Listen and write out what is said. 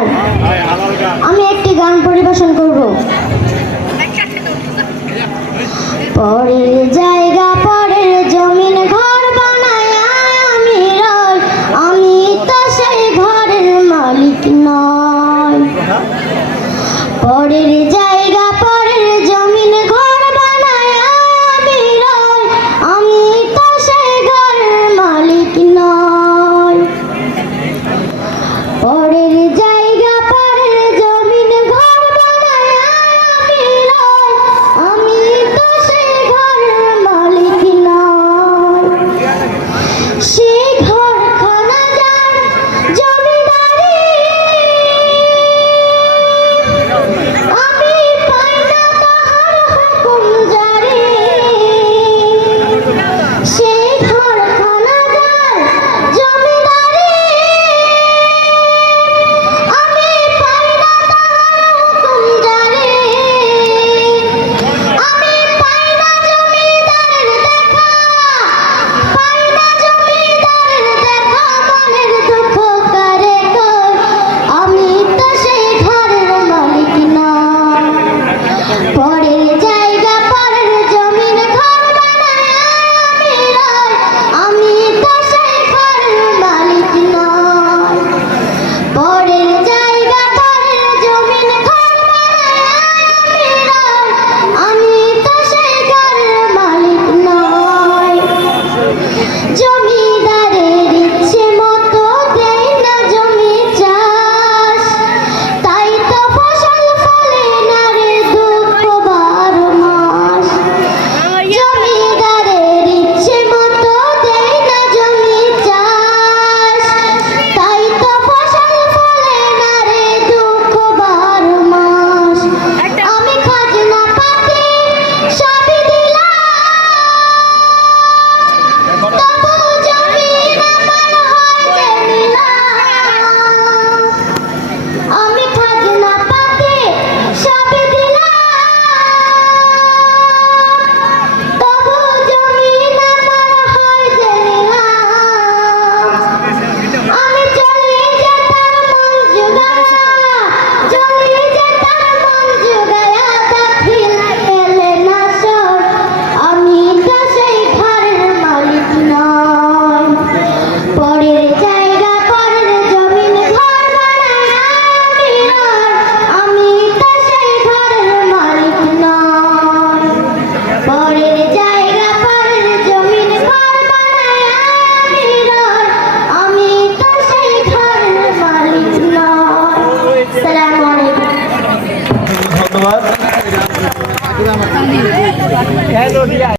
নমস্কার, আমি একটি গান পরিবেশন করব। পরের জায়গা পরের জমিন ঘর বানায় আমি রই, আমি তো সেই ঘরের মালিক নয়। পরের জায়গা পরের জমিন ঘর বানায় আমি রই, আমি তো সেই ঘরের মালিক নয়। পরের জায়গা পরের জমিন ঘর বানায় আমি রই, আমি তো সেই ঘরের মালিক নয়। সেই ঘরখানা যার জমিদারি আমি পাই না তাহার হুকুম জারি। সেই ঘরখানা যার জমিদারি আমি পাই না তাহার হুকুম জারি। আমি পাই না জমিদারের দেখা, পাই না জমিদারের দেখা, মনের দুঃখ কারে কই, আমি তো সেই ঘরের মালিক নয়। পরের জায়গা পরের জমিন ঘর বানায় আমি রই, আমি তো সেই ঘরের মালিক নয়। পরের জায়গা পরের জমিন ঘর বানায় আমি রই, আমি তো সেই ঘরের মালিক নয়। জমিদারের ইচ্ছে মতো দেয় না জমি চাষ, তাই তো ফসল ফলে না রে দুঃখ 12 মাস। জমিদারের ইচ্ছে মতো দেয় না জমি চাষ, তাই তো ফসল ফলে না রে দুঃখ 12 মাস। আমি খাজনা পাতি সবই দিলাম, তবু জমিন আমার হয় যে নিলাম। আমি খাজনা পাতি সবই দিলাম, তবু জমিন আমার হয় যে নিলাম। আমি চলি যে তার মন জুগায়া, চলি যে তার মন জুগায়া, দাখিল পেলে না সর, আমি তো সেই ঘরের মালিক নয়। পরের জায়গা পরের জমিন ঘর বানায় আমি রই, আমি তো সেই ঘরের মালিক নয়। পরের জায়গা পরের জমিন ঘর বানায় আমি রই, আমি তো সেই ঘরের মালিক নয়। আসসালামু আলাইকুম। ধন্যবাদ।